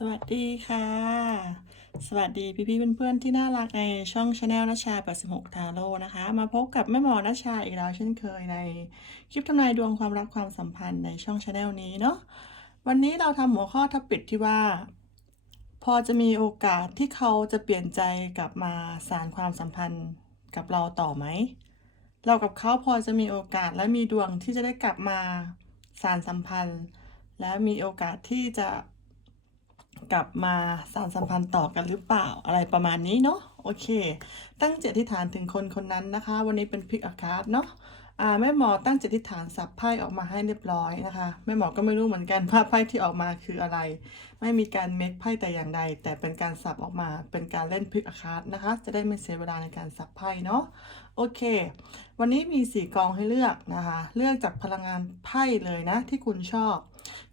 สวัสดีค่ะ สวัสดีพี่ๆเพื่อนๆที่น่ารักในช่องชาแนลนัชชา 86 ทาโร่นะคะ มาพบกับแม่หมอนัชชาอีกแล้วเช่นเคยในคลิปทำนายดวงความรักความสัมพันธ์ในช่องชาแนลนี้เนาะวันนี้เราทำหัวข้อทับปิดที่ว่า พอจะมีโอกาสที่เขาจะเปลี่ยนใจกลับมาสานความสัมพันธ์กับเราต่อไหม เรากับเขาพอจะมีโอกาสและมีดวงที่จะได้กลับมาสานสัมพันธ์ และมีโอกาสที่จะ กลับมาสานสัมพันธ์ต่อกันหรือเปล่าอะไรประมาณนี้เนาะโอเค ตั้งเจตอธิฐานถึงคนคนนั้นนะคะ วันนี้เป็นพิกอาคาร์ดเนาะอ่าแม่หมอตั้งจิตอธิฐานสับไพ่ออกมาให้เรียบร้อยนะคะแม่หมอก็ไม่รู้เหมือนกันว่าไพ่ที่ออกมาคืออะไร ไม่มีการเมคไพ่แต่อย่างใด แต่เป็นการสับออกมาเป็นการเล่นพิกอาคาร์ดนะคะ จะได้ไม่เสียเวลาในการสับไพ่เนาะโอเค วันนี้มีสี่กองให้เลือกนะคะ เลือกจากพลังงานไพ่เลยนะที่คุณชอบ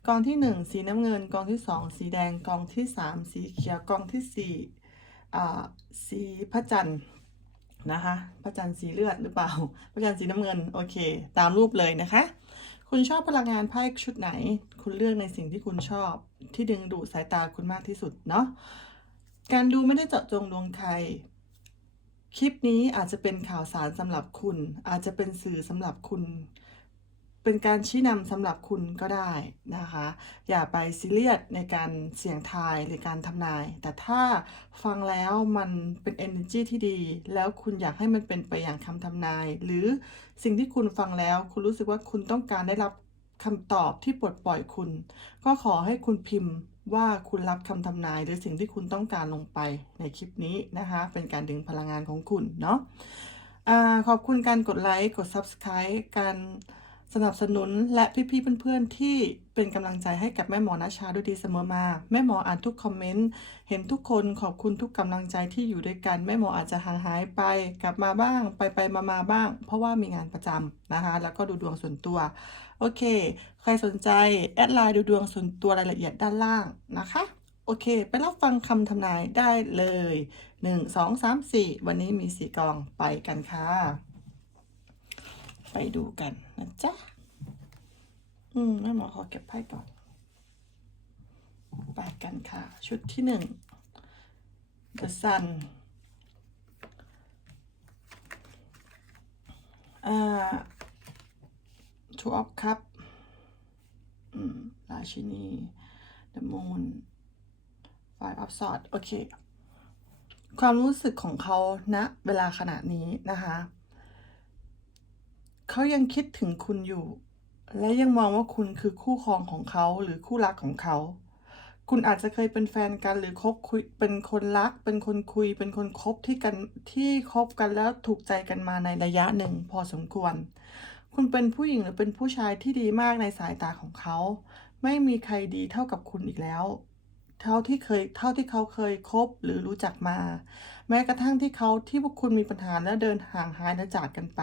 กองที่หนึ่งสีน้ำเงิน กองที่สองสีแดง กองที่สามสีเขียว กองที่สี่อ่าสีพระจันทร์นะคะพระจันทร์สีเลือดหรือเปล่า พระจันทร์สีน้ำเงิน โอเค ตามรูปเลยนะคะ คุณชอบพลังงานไพ่ชุดไหน คุณเลือกในสิ่งที่คุณชอบ ที่ดึงดูดสายตาคุณมากที่สุดเนาะ การดูไม่ได้เจาะจงดวงใคร คลิปนี้อาจจะเป็นข่าวสารสำหรับคุณ อาจจะเป็นสื่อสำหรับคุณ เป็นการชี้นำสำหรับคุณก็ได้นะคะ อย่าไปซีเรียสในการเสี่ยงทายหรือการทำนาย แต่ถ้าฟังแล้วมันเป็น energy ที่ดี แล้วคุณอยากให้มันเป็นไปอย่างคำทำนาย หรือสิ่งที่คุณฟังแล้วคุณรู้สึกว่าคุณต้องการได้รับคำตอบที่ปลดปล่อยคุณ ก็ขอให้คุณพิมพ์ว่าคุณรับคำทำนาย หรือสิ่งที่คุณต้องการลงไปในคลิปนี้นะคะ เป็นการดึงพลังงานของคุณเนาะอาขอบคุณการกดไลค์กด Subscribe การ สนับสนุนและพี่ๆเพื่อนๆที่เป็นกำลังใจให้กับแม่หมอนาชาด้วยดีเสมอมา แม่หมออ่านทุกคอมเมนต์เห็นทุกคนขอบคุณทุกกำลังใจที่อยู่ด้วยกันแม่หมออาจจะห่างหายไป กลับมาบ้าง ไปไปมามาบ้าง เพราะว่ามีงานประจำนะคะ แล้วก็ดูดวงส่วนตัว โอเค ใครสนใจ แอดไลน์ดูดวงส่วนตัวรายละเอียดด้านล่างนะคะโอเค ไปรับฟังคำทำนายได้เลย 1 2 3 4 วันนี้มีสี่กองไปกันค่ะ ไปดูกันนะจ๊ะ อืมแม่หมอขอเก็บไพ่ก่อนไปกันค่ะ ชุดที่หนึ่ง The Sun อ่า Two of Cup อืมราชินี The Moon Five of Swords โอเค ความรู้สึกของเขาณนะเวลาขณะนี้นะคะ เขายังคิดถึงคุณอยู่ และยังมองว่าคุณคือคู่ครองของเขาหรือคู่รักของเขา คุณอาจจะเคยเป็นแฟนกันหรือคบคุยเป็นคนรัก เป็นคนคุย เป็นคนคบที่กันที่คบกันแล้วถูกใจกันมาในระยะหนึ่งพอสมควร คุณเป็นผู้หญิงหรือเป็นผู้ชายที่ดีมากในสายตาของเขา ไม่มีใครดีเท่ากับคุณอีกแล้ว เท่าที่เคยเท่าที่เขาเคยคบหรือรู้จักมา แม้กระทั่งที่เขาที่พวกคุณมีปัญหาและเดินห่างหายและจากกันไป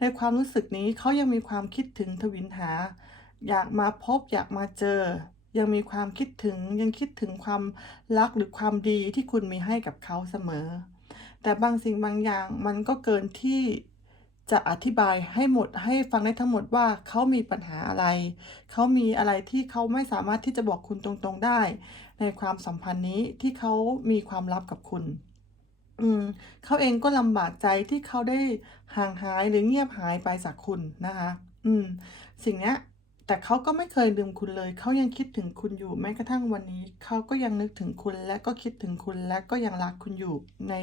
ในความรู้สึกนี้เขายังมีความคิดถึงทวินหา อยากมาพบอยากมาเจอ ยังมีความคิดถึงยังคิดถึงความรักหรือความดีที่คุณมีให้กับเขาเสมอ แต่บางสิ่งบางอย่างมันก็เกินที่จะอธิบายให้หมดให้ฟังได้ทั้งหมดว่าเขามีปัญหาอะไร เขามีอะไรที่เขาไม่สามารถที่จะบอกคุณตรงๆได้ ในความสัมพันธ์นี้ที่เขามีความลับกับคุณ อืมเขาเองก็ลำบากใจที่เขาได้ห่างหายหรือเงียบหายไปจากคุณนะคะ อืม สิ่งเนี้ยแต่เขาก็ไม่เคยลืมคุณเลย เขายังคิดถึงคุณอยู่แม้กระทั่งวันนี้ เขาก็ยังนึกถึงคุณและก็คิดถึงคุณและก็ยังรักคุณอยู่ใน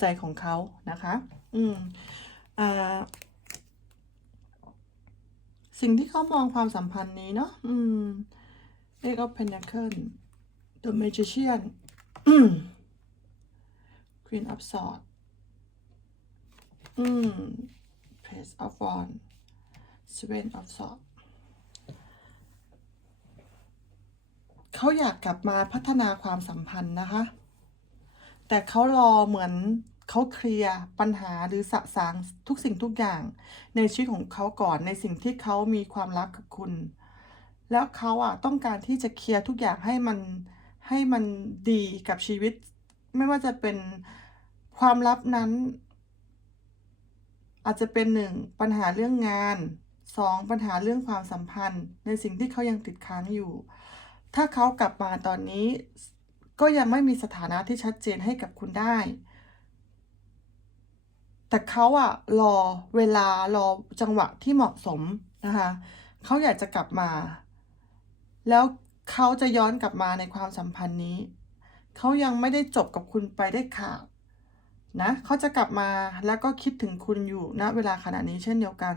ใจของเขานะคะ อืม อ่า สิ่งที่เขามองความสัมพันธ์นี้เนาะ อืม Eight of Pentacles The Magician Queen of Swords อืม Page of Wands Seven of Swords เขาอยากกลับมาพัฒนาความสัมพันธ์นะคะ แต่เขารอเหมือนเขาเคลียร์ปัญหาหรือสะสางทุกสิ่งทุกอย่าง ในชีวิตของเขาก่อนในสิ่งที่เขามีความรักกับคุณ แล้วเขาอะต้องการที่จะเคลียร์ทุกอย่างให้มัน ให้มันดีกับชีวิต ไม่ว่าจะเป็นความลับนั้น อาจจะเป็นหนึ่งปัญหาเรื่องงานสองปัญหาเรื่องความสัมพันธ์ ในสิ่งที่เขายังติดค้างอยู่ ถ้าเขากลับมาตอนนี้ ก็ยังไม่มีสถานะที่ชัดเจนให้กับคุณได้ แต่เขาอะรอเวลารอจังหวะที่เหมาะสมนะคะเขาอยากจะกลับมา แล้ว เขาจะย้อนกลับมาในความสัมพันธ์นี้ เขายังไม่ได้จบกับคุณไปได้ขาดนะเขาจะกลับมาแล้วก็คิดถึงคุณอยู่ณเวลาขณะนี้เช่นเดียวกัน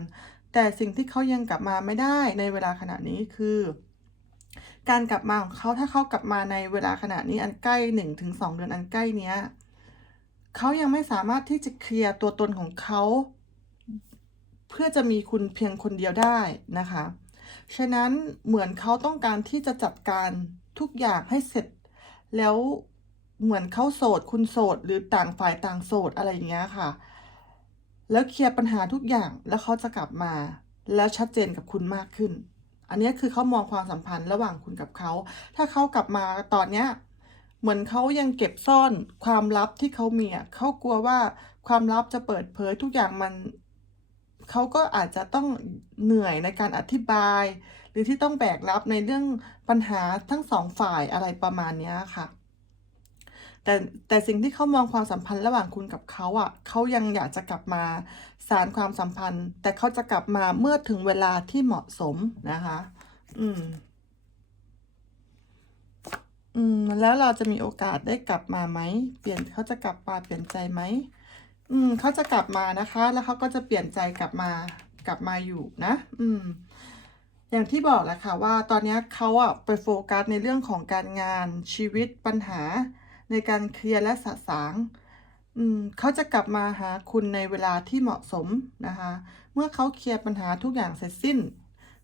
แต่สิ่งที่เขายังกลับมาไม่ได้ในเวลาขณะนี้คือ การกลับมาของเขาถ้าเขากลับมาในเวลาขณะนี้อันใกล้หนึ่งถึงสองเดือนอันใกล้เนี้ยเขายังไม่สามารถที่จะเคลียร์ตัวตนของเขา เพื่อจะมีคุณเพียงคนเดียวได้นะคะ ฉะนั้นเหมือนเขาต้องการที่จะจัดการทุกอย่างให้เสร็จ แล้วเหมือนเขาโสดคุณโสดหรือต่างฝ่ายต่างโสดอะไรอย่างเงี้ยค่ะ แล้วเคลียร์ปัญหาทุกอย่างแล้วเขาจะกลับมา แล้วชัดเจนกับคุณมากขึ้น อันนี้คือเขามองความสัมพันธ์ระหว่างคุณกับเขา ถ้าเขากลับมาตอนเนี้ยเหมือนเขายังเก็บซ่อนความลับที่เขามีอะเขากลัวว่าความลับจะเปิดเผยทุกอย่างมัน เขาก็อาจจะต้องเหนื่อยในการอธิบาย หรือที่ต้องแบกรับในเรื่องปัญหาทั้งสองฝ่ายอะไรประมาณนี้ค่ะ แต่แต่สิ่งที่เขามองความสัมพันธ์ระหว่างคุณกับเขาอะเขายังอยากจะกลับมาสารความสัมพันธ์ แต่เขาจะกลับมาเมื่อถึงเวลาที่เหมาะสมนะคะ อืมอืมแล้วเราจะมีโอกาสได้กลับมาไหม เปลี่ยนเขาจะกลับมาเปลี่ยนใจไหม อืมเขาจะกลับมานะคะ แล้วเขาก็จะเปลี่ยนใจกลับมากลับมาอยู่นะ อืม อย่างที่บอกแหละค่ะว่าตอนนี้เขาอะไปโฟกัสในเรื่องของการงานชีวิตปัญหา ในการเคลียร์และสะสางอืมเขาจะกลับมาหาคุณในเวลาที่เหมาะสมนะคะ เมื่อเขาเคลียร์ปัญหาทุกอย่างเสร็จสิ้น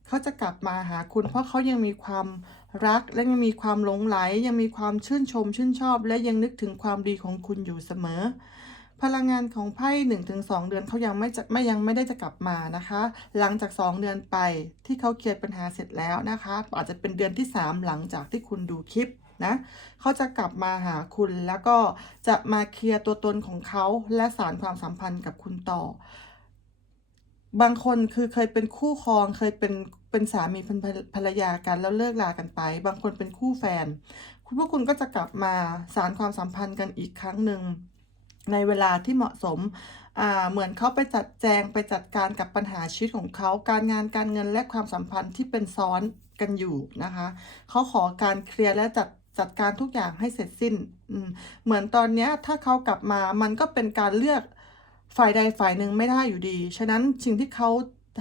เขาจะกลับมาหาคุณ เพราะเขายังมีความรักและยังมีความหลงไหล ยังมีความชื่นชมชื่นชอบ และยังนึกถึงความดีของคุณอยู่เสมอ พลังงานของไพ่หนึ่งถึงสองเดือนเขายังไม่จะไม่ยังไม่ได้จะกลับมานะคะ หลังจากสองเดือนไปที่เขาเคลียร์ปัญหาเสร็จแล้วนะคะ อาจจะเป็นเดือนที่สามหลังจากที่คุณดูคลิปนะเขาจะกลับมาหาคุณแล้วก็จะมาเคลียร์ตัวตนของเขาและสารความสัมพันธ์กับคุณต่อ บางคนคือเคยเป็นคู่ครองเคยเป็นเป็นสามีเป็นภรรยากันแล้วเลิกลากันไป บางคนเป็นคู่แฟน คุณพวกคุณก็จะกลับมาสารความสัมพันธ์กันอีกครั้งหนึ่ง ในเวลาที่เหมาะสม เหมือนเขาไปจัดแจงไปจัดการกับปัญหาชีวิตของเขา การงานการเงินและความสัมพันธ์ที่เป็นซ้อนกันอยู่นะคะ เขาขอการเคลียร์และจัดจัดการทุกอย่างให้เสร็จสิ้น เหมือนตอนนี้ถ้าเขากลับมามันก็เป็นการเลือกฝ่ายใดฝ่ายหนึ่งไม่ได้อยู่ดี ฉะนั้นสิ่งที่เขา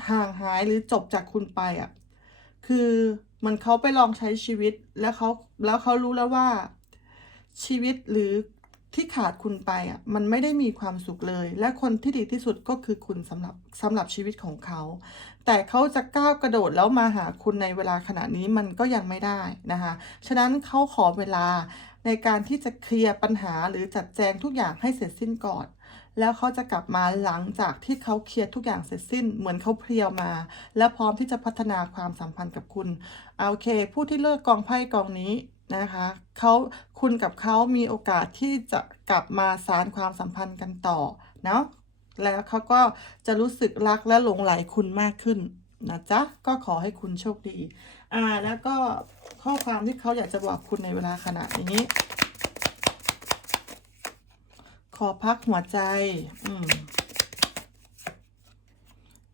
ห่างหายหรือจบจากคุณไปอะ คือเหมันเขาไปลองใช้ชีวิตแล้วเขาแล้วเขารู้แล้วว่าชีวิตหรือ ที่ขาดคุณไปอะมันไม่ได้มีความสุขเลย และคนที่ดีที่สุดก็คือคุณสำหรับสำหรับชีวิตของเขา แต่เขาจะก้าวกระโดดแล้วมาหาคุณในเวลาขณะนี้มันก็ยังไม่ได้นะคะฉะนั้นเขาขอเวลาในการที่จะเคลียร์ปัญหาหรือจัดแจงทุกอย่างให้เสร็จสิ้นก่อน แล้วเขาจะกลับมาหลังจากที่เขาเคลียร์ทุกอย่างเสร็จสิ้น เหมือนเขาเพลียวมา และพร้อมที่จะพัฒนาความสัมพันธ์กับคุณเอาโอเค ผู้ที่เลิกกองไพ่กองนี้ นะคะเขาคุณกับเขามีโอกาสที่จะกลับมาสารความสัมพันธ์กันต่อเนาะแล้วเขาก็จะรู้สึกรักและหลงไหลคุณมากขึ้นนะจ๊ะก็ขอให้คุณโชคดีอ่าแล้วก็ข้อความที่เขาอยากจะบอกคุณในเวลาขณะนี้ ขอพักหัวใจ อืม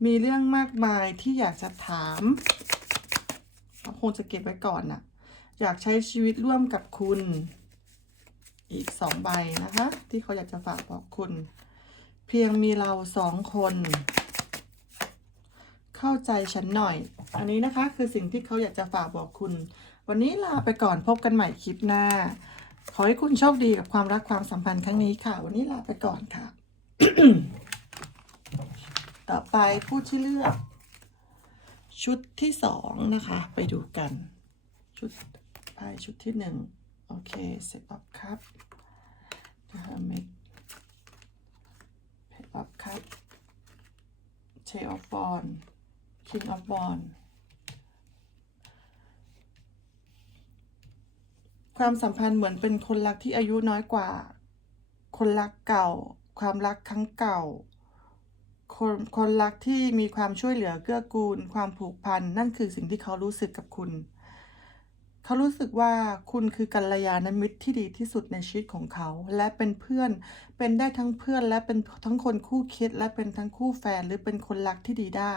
มีเรื่องมากมายที่อยากจะถามเขาคงจะเก็บไว้ก่อนน่ะ อยากใช้ชีวิตร่วมกับคุณ อีกสองใบนะคะ ที่เขาอยากจะฝากบอกคุณ เพียงมีเราสองคน เข้าใจฉันหน่อย อันนี้นะคะคือสิ่งที่เขาอยากจะฝากบอกคุณ วันนี้ลาไปก่อนพบกันใหม่คลิปหน้า ขอให้คุณโชคดีกับความรักความสัมพันธ์ครั้งนี้ค่ะ วันนี้ลาไปก่อนค่ะ ต่อไปผู้ที่เลือกชุดที่สองนะคะ ไปดูกันชุด ไพ่ชุดที่หนึ่งโอเค เสร็จแล้วครับเฮอร์มิตเพจอัพครับเชออฟบอลคิงออฟบอลความสัมพันธ์เหมือนเป็นคนรักที่อายุน้อยกว่า คนรักเก่า ความรักครั้งเก่า คนคนรักที่มีความช่วยเหลือเกื้อกูล ความผูกพัน นั่นคือสิ่งที่เขารู้สึกกับคุณ เขารู้สึกว่าคุณคือกัลยาณมิตรที่ดีที่สุดในชีวิตของเขา และเป็นเพื่อน เป็นได้ทั้งเพื่อน และเป็นทั้งคนคู่คิด และเป็นทั้งคู่แฟนหรือเป็นคนรักที่ดีได้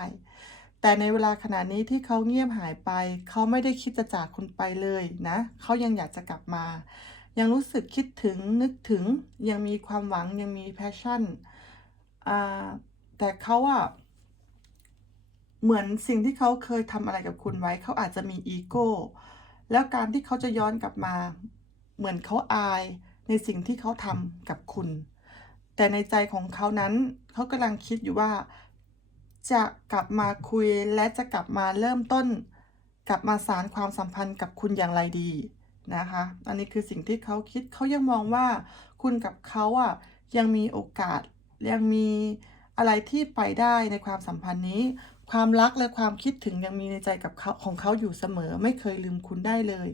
แต่ในเวลาขณะนี้ที่เขาเงียบหายไป เขาไม่ได้คิดจะจากคุณไปเลยนะ เขายังอยากจะกลับมา ยังรู้สึกคิดถึงนึกถึงยังมีความหวังยังมีแพชชั่นแต่เขาอะเหมือนสิ่งที่เขาเคยทำอะไรกับคุณไว้ เขาอาจจะมีอีโก้ แล้วการที่เขาจะย้อนกลับมา เหมือนเขาอายในสิ่งที่เขาทำกับคุณ แต่ในใจของเขานั้นเขากำลังคิดอยู่ว่า จะกลับมาคุยและจะกลับมาเริ่มต้น กลับมาสารความสัมพันธ์กับคุณอย่างไรดีนะคะ อันนี้คือสิ่งที่เขาคิดเขายังมองว่าคุณกับเขาอะยังมีโอกาสยังมีอะไรที่ไปได้ในความสัมพันธ์นี้ ความรักและความคิดถึงยังมีในใจกับเขาของเขาอยู่เสมอ ไม่เคยลืมคุณได้เลย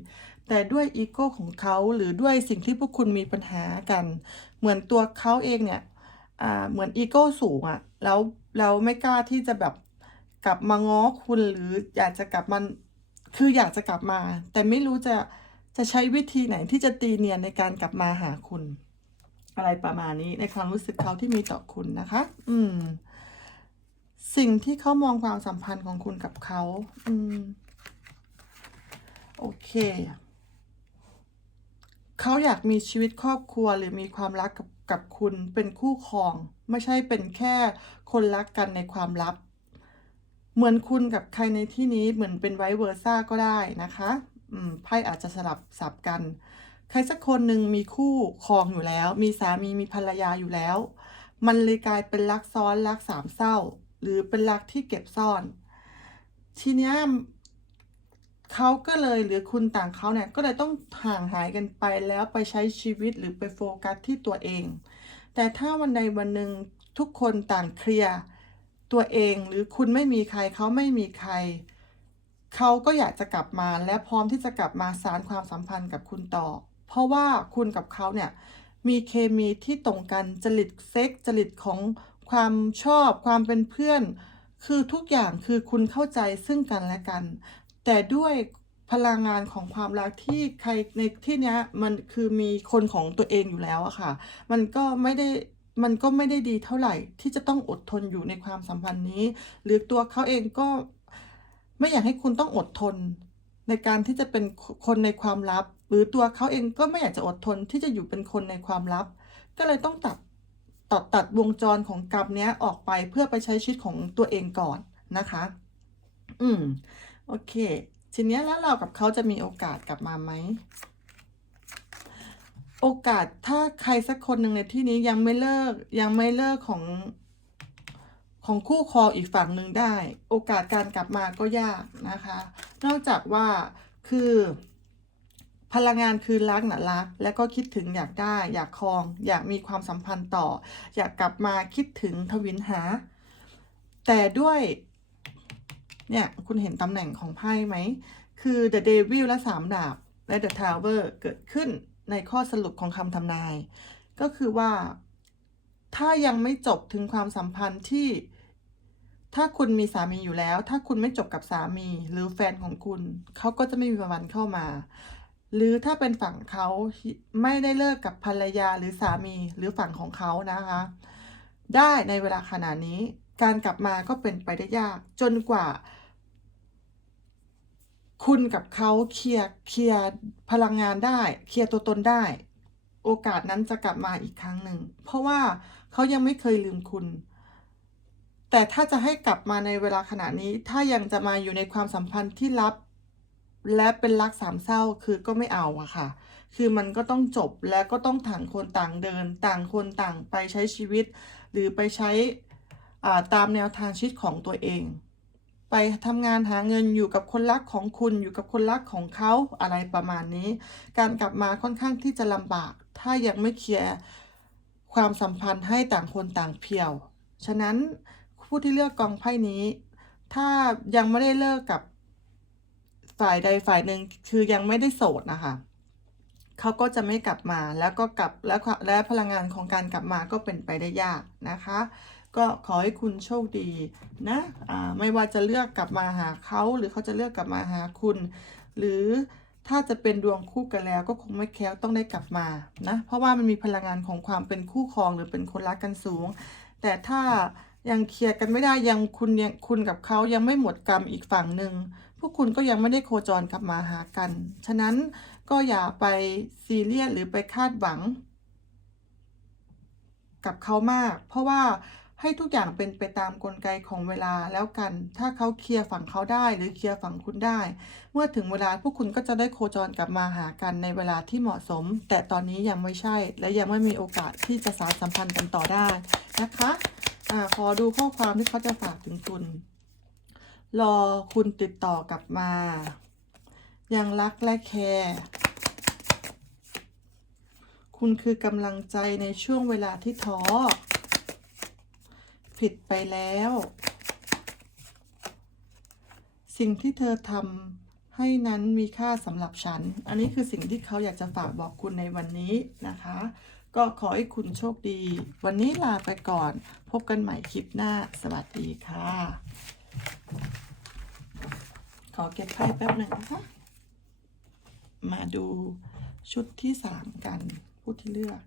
แต่ด้วยอีโก้ของเขาหรือด้วยสิ่งที่พวกคุณมีปัญหากัน เหมือนตัวเขาเองเนี่ยอ่าเหมือนอีโก้สูงอะแล้วแล้วไม่กล้าที่จะแบบกลับมาง้อคุณหรืออยากจะกลับมาคืออยากจะกลับมา แต่ไม่รู้จะจะใช้วิธีไหนที่จะตีเนียนในการกลับมาหาคุณ อะไรประมาณนี้ในความรู้สึกเขาที่มีต่อคุณนะคะ อืม สิ่งที่เขามองความสัมพันธ์ของคุณกับเขาอืมโอเค เขาอยากมีชีวิตครอบครัวหรือมีความรักกับกับคุณเป็นคู่ครอง ไม่ใช่เป็นแค่คนรักกันในความลับ เหมือนคุณกับใครในที่นี้เหมือนเป็นไวเวอร์ซ่าก็ได้นะคะอืมไพ่อาจจะสลับสับกัน ใครสักคนหนึ่งมีคู่ครองอยู่แล้ว มีสามีมีภรรยาอยู่แล้ว มันเลยกลายเป็นรักซ้อนรักสามเศร้า หรือเป็นรักที่เก็บซ่อน ทีเนี้ยเขาก็เลยหรือคุณต่างเขาเนี่ยก็เลยต้องห่างหายกันไปแล้วไปใช้ชีวิตหรือไปโฟกัสที่ตัวเอง แต่ถ้าวันใดวันหนึ่งทุกคนต่างเคลียร์ตัวเองหรือคุณไม่มีใครเขาไม่มีใครเขาก็อยากจะกลับมาและพร้อมที่จะกลับมาสารความสัมพันธ์กับคุณต่อ เพราะว่าคุณกับเขาเนี่ยมีเคมีที่ตรงกันจริตเซ็กจริตของ ความชอบความเป็นเพื่อน คือทุกอย่างคือคุณเข้าใจซึ่งกันและกัน แต่ด้วยพลังงานของความรักที่ใครในที่เนี้ยมันคือมีคนของตัวเองอยู่แล้วอะค่ะ มันก็ไม่ได้มันก็ไม่ได้ดีเท่าไหร่ที่จะต้องอดทนอยู่ในความสัมพันธ์นี้ หรือตัวเขาเองก็ไม่อยากให้คุณต้องอดทน ในการที่จะเป็นคนในความลับ หรือตัวเขาเองก็ไม่อยากจะอดทนที่จะอยู่เป็นคนในความลับ ก็เลยต้องตัด ตัดตัดวงจรของกรรมเนี้ยออกไปเพื่อไปใช้ชีวิตของตัวเองก่อนนะคะ อืม โอเค ทีเนี้ยแล้วเรากับเขาจะมีโอกาสกลับมาไหม โอกาสถ้าใครสักคนหนึ่งในที่นี้ยังไม่เลิกยังไม่เลิกของของคู่ครองอีกฝั่งหนึ่งได้ โอกาสการกลับมาก็ยากนะคะ นอกจากว่าคือ พลังงานคือรักนะรัก แล้วก็คิดถึงอยากได้ อยากครอง อยากมีความสัมพันธ์ต่อ อยากกลับมาคิดถึงทวินหา แต่ด้วยเนี่ยคุณเห็นตำแหน่งของไพ่ไหม คือ The Devil และสามดาบ และ The Tower เกิดขึ้นในข้อสรุปของคำทำนาย ก็คือว่าถ้ายังไม่จบถึงความสัมพันธ์ที่ ถ้าคุณมีสามีอยู่แล้ว ถ้าคุณไม่จบกับสามีหรือแฟนของคุณ เขาก็จะไม่มีวันเข้ามา หรือถ้าเป็นฝั่งเขาไม่ได้เลิกกับภรรยาหรือสามีหรือฝั่งของเขานะคะ ได้ในเวลาขณะนี้ การกลับมาก็เป็นไปได้ยาก จนกว่า คุณกับเขาเคลียร์เคลียร์พลังงานได้ เคลียร์ตัวตนได้ โอกาสนั้นจะกลับมาอีกครั้งหนึ่ง เพราะว่าเขายังไม่เคยลืมคุณ แต่ถ้าจะให้กลับมาในเวลาขณะนี้ ถ้ายังจะมาอยู่ในความสัมพันธ์ที่ลับ และเป็นรักสามเศร้าคือก็ไม่เอาอะค่ะ คือมันก็ต้องจบและก็ต้องต่างคนต่างเดิน ต่างคนต่างไปใช้ชีวิต หรือไปใช้อ่าตามแนวทางชีวิตของตัวเอง ไปทำงานหาเงินอยู่กับคนรักของคุณอยู่กับคนรักของเขาอะไรประมาณนี้ การกลับมาค่อนข้างที่จะลำบาก ถ้ายังไม่เคลียร์ความสัมพันธ์ให้ต่างคนต่างเพียว ฉะนั้นผู้ที่เลือกกองไพ่นี้ ถ้ายังไม่ได้เลิกกับ ฝ่ายใดฝ่ายหนึ่งคือยังไม่ได้โสดนะคะเขาก็จะไม่กลับมาแล้วก็กลับแล้วและพลังงานของการกลับมาก็เป็นไปได้ยากนะคะ ก็ขอให้คุณโชคดีนะอ่าไม่ว่าจะเลือกกลับมาหาเขาหรือเขาจะเลือกกลับมาหาคุณ หรือถ้าจะเป็นดวงคู่กันแล้วก็คงไม่แค้วต้องได้กลับมานะเพราะว่ามันมีพลังงานของความเป็นคู่ครองหรือเป็นคนรักกันสูง แต่ถ้ายังเคลียร์กันไม่ได้ยังคุณยังคุณกับเขายังไม่หมดกรรมอีกฝั่งหนึ่ง วกคุณก็ยังไม่ได้โคจรกลับมาหากัน ฉะนั้นก็อย่าไปซีเรียสหรือไปคาดหวัง กับเขามาก เพราะว่าให้ทุกอย่างเป็นไปตามกลไกของเวลาแล้วกัน ถ้าเขาเคลียร์ฝั่งเขาได้หรือเคลียร์ฝั่งคุณได้ เมื่อถึงเวลาพวกคุณก็จะได้โคจรกลับมาหากันในเวลาที่เหมาะสม แต่ตอนนี้ยังไม่ใช่ และยังไม่มีโอกาสที่จะสานสัมพันธ์กันต่อได้นะคะอขอดูข้อความที่เขาจะฝากถึงคุณ รอคุณติดต่อกลับมา ยังรักและแคร์คุณคือกำลังใจในช่วงเวลาที่ท้อ ผิดไปแล้ว สิ่งที่เธอทำให้นั้นมีค่าสำหรับฉัน อันนี้คือสิ่งที่เขาอยากจะฝากบอกคุณในวันนี้นะคะ ก็ขอให้คุณโชคดี วันนี้ลาไปก่อน พบกันใหม่คลิปหน้า สวัสดีค่ะ ขอเก็บไพ่แป๊บหนึ่งนะคะ มาดูชุดที่สามกัน ผู้ที่เลือก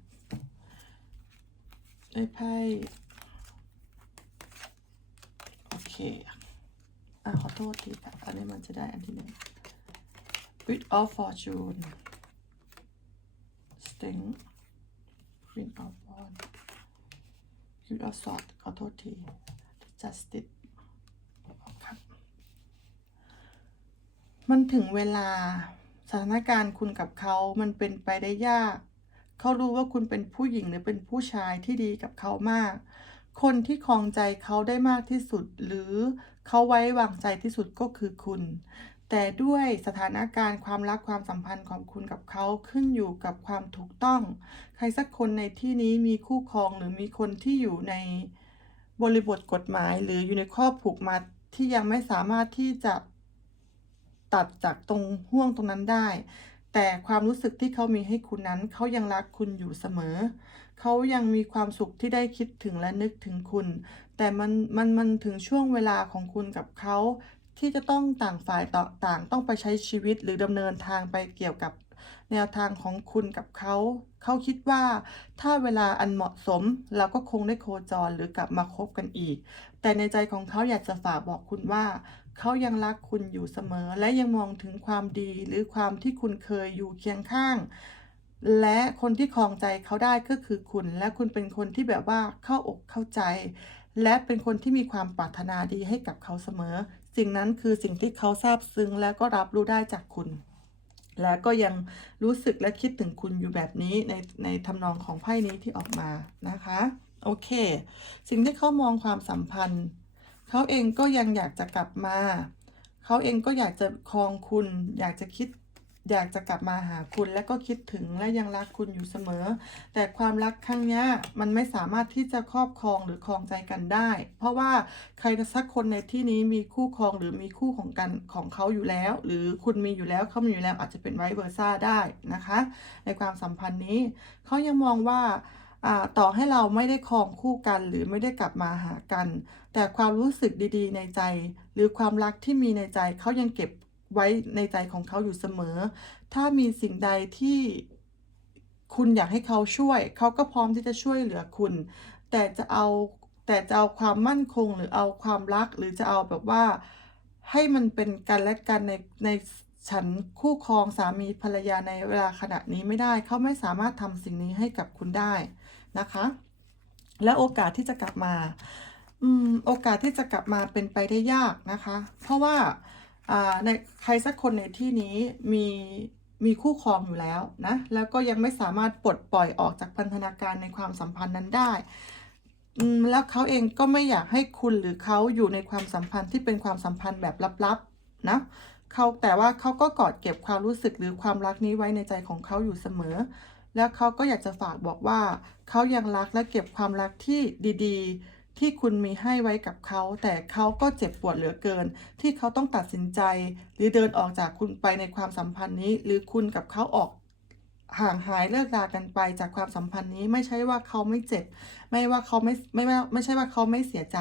ได้ไพ่ โอเค อะ ขอโทษทีค่ะ อันนี้มันจะได้อันที่หนึ่ง Wit of Fortune Sting Queen of Wands Queen of Swords ขอโทษที Justice ครับ มันถึงเวลาสถานการณ์คุณกับเขามันเป็นไปได้ยาก เขารู้ว่าคุณเป็นผู้หญิงหรือเป็นผู้ชายที่ดีกับเขามาก คนที่ครองใจเขาได้มากที่สุด หรือเขาไว้วางใจที่สุดก็คือคุณ แต่ด้วยสถานการณ์ความรักความสัมพันธ์ของคุณกับเขาขึ้นอยู่กับความถูกต้อง ใครสักคนในที่นี้มีคู่ครองหรือมีคนที่อยู่ในบริบทกฎหมาย หรืออยู่ในข้อผูกมัดที่ยังไม่สามารถที่จะ ตัดจากตรงห่วงตรงนั้นได้ แต่ความรู้สึกที่เขามีให้คุณนั้น เขายังรักคุณอยู่เสมอ เขายังมีความสุขที่ได้คิดถึงและนึกถึงคุณ แต่มันมันมันถึงช่วงเวลาของคุณกับเขาที่จะต้องต่างฝ่ายต่อต่างต้องไปใช้ชีวิตหรือดำเนินทางไปเกี่ยวกับแนวทางของคุณกับเขา เขาคิดว่าถ้าเวลาอันเหมาะสมเราก็คงได้โคจรหรือกลับมาคบกันอีก แต่ในใจของเขาอยากจะฝากบอกคุณว่า เขายังรักคุณอยู่เสมอ และยังมองถึงความดีหรือความที่คุณเคยอยู่เคียงข้าง และคนที่ครองใจเขาได้ก็คือคุณ และคุณเป็นคนที่แบบว่าเข้าอกเข้าใจ และเป็นคนที่มีความปรารถนาดีให้กับเขาเสมอ สิ่งนั้นคือสิ่งที่เขาซาบซึ้งและก็รับรู้ได้จากคุณ และก็ยังรู้สึกและคิดถึงคุณอยู่แบบนี้ในในทำนองของไพ่นี้ที่ออกมานะคะ โอเค สิ่งที่เขามองความสัมพันธ์ เขาเองก็ยังอยากจะกลับมา เขาเองก็อยากจะครองคุณ อยากจะคิด อยากจะกลับมาหาคุณและก็คิดถึงและยังรักคุณอยู่เสมอ แต่ความรักครั้งนี้มันไม่สามารถที่จะครอบครองหรือครองใจกันได้ เพราะว่าใครสักคนในที่นี้มีคู่ครองหรือมีคู่ของกันของเขาอยู่แล้ว หรือคุณมีอยู่แล้วเขามีอยู่แล้วอาจจะเป็นไวเวอร์ซ่าได้นะคะ ในความสัมพันธ์นี้เขายังมองว่า ต่อให้เราไม่ได้ครองคู่กันหรือไม่ได้กลับมาหากัน แต่ความรู้สึกดีๆ ในใจ หรือความรักที่มีในใจเขายังเก็บไว้ในใจของเขาอยู่เสมอ ถ้ามีสิ่งใดที่คุณอยากให้เขาช่วย เขาก็พร้อมที่จะช่วยเหลือคุณ แต่จะเอาแต่จะเอาความมั่นคงหรือเอาความรักหรือจะเอาแบบว่า ให้มันเป็นกันและกันในในฉันคู่ครองสามีภรรยาในเวลาขณะนี้ไม่ได้ เขาไม่สามารถทำสิ่งนี้ให้กับคุณได้ นะคะ และโอกาสที่จะกลับมาอืมโอกาสที่จะกลับมาเป็นไปได้ยากนะคะ เพราะว่าอ่าในใครสักคนในที่นี้มีมีคู่ครองอยู่แล้วนะ แล้วก็ยังไม่สามารถปลดปล่อยออกจากพันธนาการในความสัมพันธ์นั้นได้อืมแล้วเขาเองก็ไม่อยากให้คุณหรือเขาอยู่ในความสัมพันธ์ที่เป็นความสัมพันธ์แบบลับๆนะเขาแต่ว่าเขาก็กอดเก็บความรู้สึกหรือความรักนี้ไว้ในใจของเขาอยู่เสมอ แล้วเขาก็อยากจะฝากบอกว่า เขายังรักและเก็บความรักที่ดีๆ ที่คุณมีให้ไว้กับเขา แต่เขาก็เจ็บปวดเหลือเกิน ที่เขาต้องตัดสินใจ หรือเดินออกจากคุณไปในความสัมพันธ์นี้ หรือคุณกับเขาออกห่างหายเลิกรากันไปจากความสัมพันธ์นี้ไม่ใช่ว่าเขาไม่เจ็บ ไม่ว่าเขาไม่ไม่ไม่ใช่ว่าเขาไม่เสียใจ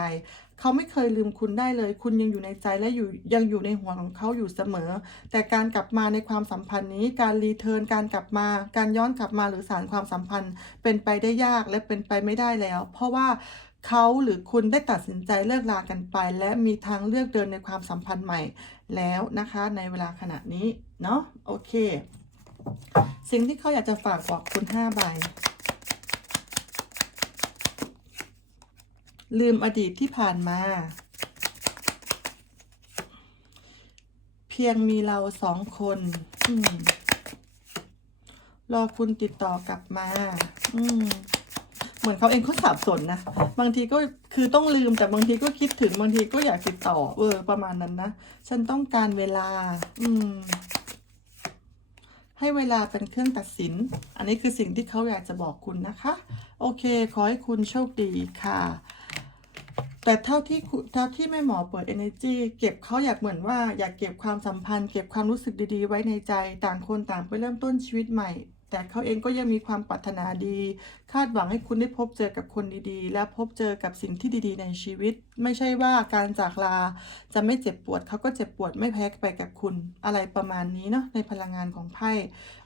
เขาไม่เคยลืมคุณได้เลย คุณยังอยู่ในใจและอยู่ยังอยู่ในหัวของเขาอยู่เสมอ แต่การกลับมาในความสัมพันธ์นี้ การรีเทิร์นการกลับมา การย้อนกลับมาหรือสารความสัมพันธ์ เป็นไปได้ยากและเป็นไปไม่ได้แล้ว เพราะว่าเขาหรือคุณได้ตัดสินใจเลิกลากันไป และมีทางเลือกเดินในความสัมพันธ์ใหม่แล้วนะคะ ในเวลาขณะนี้เนาะโอเค สิ่งที่เขาอยากจะฝากบอกคุณ5ใบ ลืมอดีตที่ผ่านมา เพียงมีเราสองคนอรอคุณติดต่อกลับมา อืมเหมือนเขาเองเขาสับสนนะ บางทีก็คือต้องลืมแต่บางทีก็คิดถึงบางทีก็อยากติดต่อ เออ ประมาณนั้นนะ ฉันต้องการเวลา อืม ให้เวลาเป็นเครื่องตัดสิน อันนี้คือสิ่งที่เขาอยากจะบอกคุณนะคะ โอเค ขอให้คุณโชคดีค่ะ แต่เท่าที่เท่าที่แม่หมอเปิด energy เก็บเขาอยากเหมือนว่าอยากเก็บความสัมพันธ์ เก็บความรู้สึกดีๆ ไว้ในใจต่างคนต่างไปเริ่มต้นชีวิตใหม่ แต่เขาเองก็ยังมีความปรารถนาดี คาดหวังให้คุณได้พบเจอกับคนดีๆ และพบเจอกับสิ่งที่ดีๆ ในชีวิต ไม่ใช่ว่าการจากลาจะไม่เจ็บปวดเขาก็เจ็บปวดไม่แพ้ไปกับคุณ อะไรประมาณนี้เนาะในพลังงานของไพ่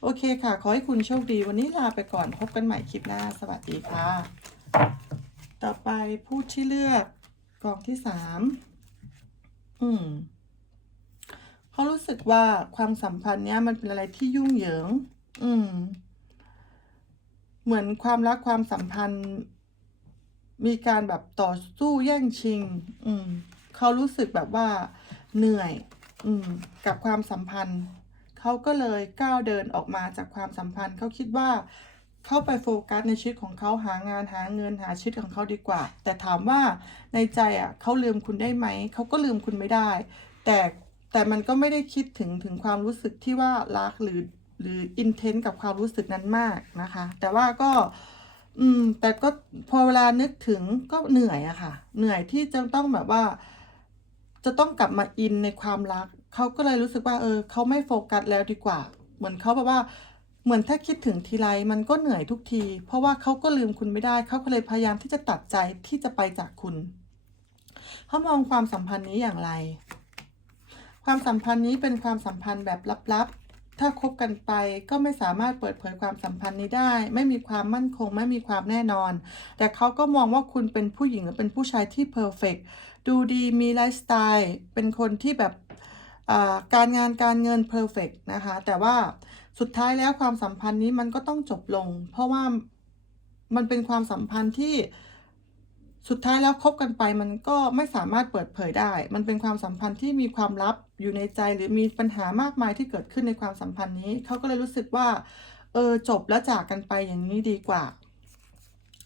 โอเคค่ะ ขอให้คุณโชคดี วันนี้ลาไปก่อนพบกันใหม่คลิปหน้า สวัสดีค่ะ ต่อไปผู้ที่เลือก กองที่สามอืมเขารู้สึกว่าความสัมพันธ์เนี้ยมันเป็นอะไรที่ยุ่งเหยิง อืม เหมือนความรักความสัมพันธ์ มีการแบบต่อสู้แย่งชิง อืมเขารู้สึกแบบว่าเหนื่อย อืม กับความสัมพันธ์เขาก็เลยก้าวเดินออกมาจากความสัมพันธ์เขาคิดว่า เข้าไปโฟกัสในชีวิตของเขาหางานหาเงินหาชีวิตของเขาดีกว่า แต่ถามว่าในใจอะเขาลืมคุณได้ไหมเขาก็ลืมคุณไม่ได้ แต่แต่มันก็ไม่ได้คิดถึงถึงความรู้สึกที่ว่ารักหรือหรืออินเทนต์กับความรู้สึกนั้นมากนะคะ แต่ว่าก็ อืม แต่ก็พอเวลานึกถึงก็เหนื่อยอะค่ะ เหนื่อยที่จะต้องแบบว่า จะต้องกลับมาอินในความรัก เขาก็เลยรู้สึกว่า เออเขาไม่โฟกัสแล้วดีกว่า เหมือนเขาแบบว่า เหมือนถ้าคิดถึงทีไรมันก็เหนื่อยทุกที เพราะว่าเขาก็ลืมคุณไม่ได้ เขาก็เลยพยายามที่จะตัดใจที่จะไปจากคุณ เขามองความสัมพันธ์นี้อย่างไร ความสัมพันธ์นี้เป็นความสัมพันธ์แบบลับๆ ถ้าคบกันไปก็ไม่สามารถเปิดเผยความสัมพันธ์นี้ได้ ไม่มีความมั่นคง ไม่มีความแน่นอน แต่เขาก็มองว่าคุณเป็นผู้หญิงหรือเป็นผู้ชายที่เพอร์เฟกดูดีมีไลฟ์สไตล์ เป็นคนที่แบบการงานการเงินเพอร์เฟกนะคะ แต่ว่า สุดท้ายแล้วความสัมพันธ์นี้มันก็ต้องจบลง เพราะว่ามันเป็นความสัมพันธ์ที่สุดท้ายแล้วคบกันไปมันก็ไม่สามารถเปิดเผยได้ มันเป็นความสัมพันธ์ที่มีความลับอยู่ในใจหรือมีปัญหามากมายที่เกิดขึ้นในความสัมพันธ์นี้ เขาก็เลยรู้สึกว่า เออจบแล้วจากกันไปอย่างนี้ดีกว่า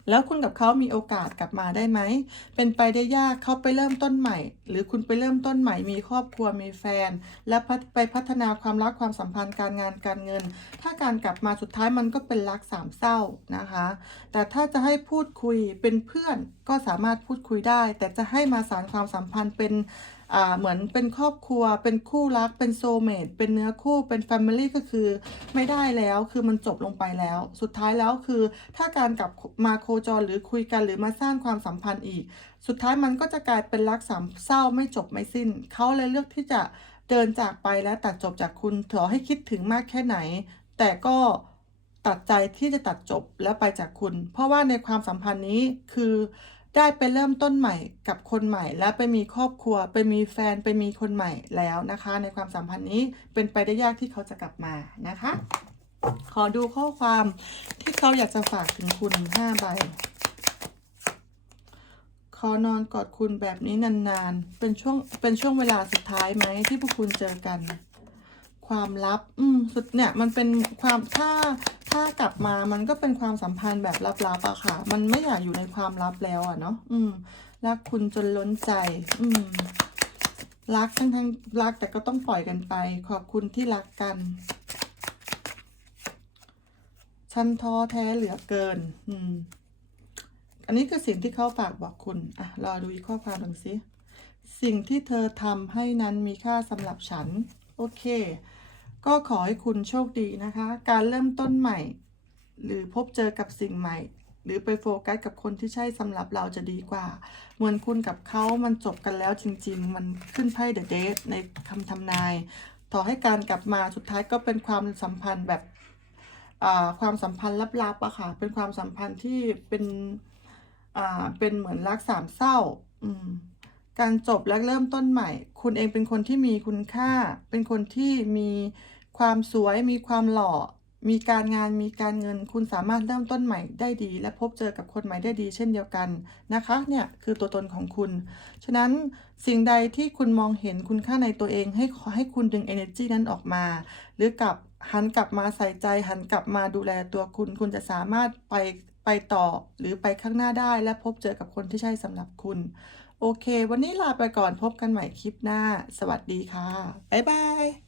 แล้วคุณกับเขามีโอกาสกลับมาได้ไหม เป็นไปได้ยากเขาไปเริ่มต้นใหม่ หรือคุณไปเริ่มต้นใหม่ มีครอบครัวมีแฟน และไปพัฒนาความรักความสัมพันธ์การงานการเงิน ถ้าการกลับมาสุดท้ายมันก็เป็นรักสามเศร้านะคะ แต่ถ้าจะให้พูดคุยเป็นเพื่อนก็สามารถพูดคุยได้ แต่จะให้มาสารความสัมพันธ์เป็น เหมือนเป็นครอบครัว เป็นคู่รัก เป็นโซเมตเป็นเนื้อคู่ เป็นแฟมิลี่ก็คือไม่ได้แล้ว คือมันจบลงไปแล้ว สุดท้ายแล้วคือ ถ้าการกลับมาโคจรหรือคุยกันหรือมาสร้างความสัมพันธ์อีก สุดท้ายมันก็จะกลายเป็นรักสามเศร้าไม่จบไม่สิ้น เขาเลยเลือกที่จะเดินจากไปและตัดจบจากคุณต่อให้คิดถึงมากแค่ไหน แต่ก็ตัดใจที่จะตัดจบและไปจากคุณ เพราะว่าในความสัมพันธ์นี้คือ ได้ไปเริ่มต้นใหม่กับคนใหม่ และไปมีครอบครัว ไปมีแฟนไปมีคนใหม่แล้วนะคะ ในความสัมพันธ์นี้เป็นไปได้ยากที่เขาจะกลับมานะคะ ขอดูข้อความที่เขาอยากจะฝากถึงคุณ5ใบขอนอนกอดคุณแบบนี้นานๆ เป็นช่วงเป็นช่วงเวลาสุดท้ายไหมที่พวกคุณเจอกัน ความลับ อืมสุดเนี่ยมันเป็นความถ้าถ้ากลับมามันก็เป็นความสัมพันธ์แบบลับๆอะค่ะ มันไม่อยากอยู่ในความลับแล้วอะเนาะอืมรักคุณจนล้นใจ อืมรักทั้งทั้งรักแต่ก็ต้องปล่อยกันไป ขอบคุณที่รักกันฉันท้อแท้เหลือเกิน อืม อันนี้คือสิ่งที่เขาฝากบอกคุณ อะ รอดูอีกข้อความหนึ่งสิ สิ่งที่เธอทำให้นั้นมีค่าสำหรับฉัน โอเค ก็ขอให้คุณโชคดีนะคะ การเริ่มต้นใหม่ หรือพบเจอกับสิ่งใหม่ หรือไปโฟกัสกับคนที่ใช่สำหรับเราจะดีกว่าเหมือนคุณกับเขามันจบกันแล้วจริง ๆ มันขึ้นไพ่เดอะเดทในคำทำนาย ต่อให้การกลับมาสุดท้ายก็เป็นความสัมพันธ์แบบความสัมพันธ์ลับๆอะค่ะ เป็นความสัมพันธ์ที่เป็นเป็นเหมือนรักสามเศร้าการจบและเริ่มต้นใหม่ คุณเองเป็นคนที่มีคุณค่า เป็นคนที่มี ความสวยมีความหล่อ มีการงานมีการเงิน คุณสามารถเริ่มต้นใหม่ได้ดี และพบเจอกับคนใหม่ได้ดี เช่นเดียวกันนะคะเนี่ยคือตัวตนของคุณ ฉะนั้นสิ่งใดที่คุณมองเห็นคุณค่าในตัวเอง ให้ขอให้คุณดึง energy นั้นออกมา หรือกลับหันกลับมาใส่ใจ หันกลับมาดูแลตัวคุณ คุณจะสามารถไปไปต่อหรือไปข้างหน้าได้ และพบเจอกับคนที่ใช่สำหรับคุณ โอเค วันนี้ลาไปก่อนพบกันใหม่คลิปหน้า สวัสดีค่ะ บ๊ายบาย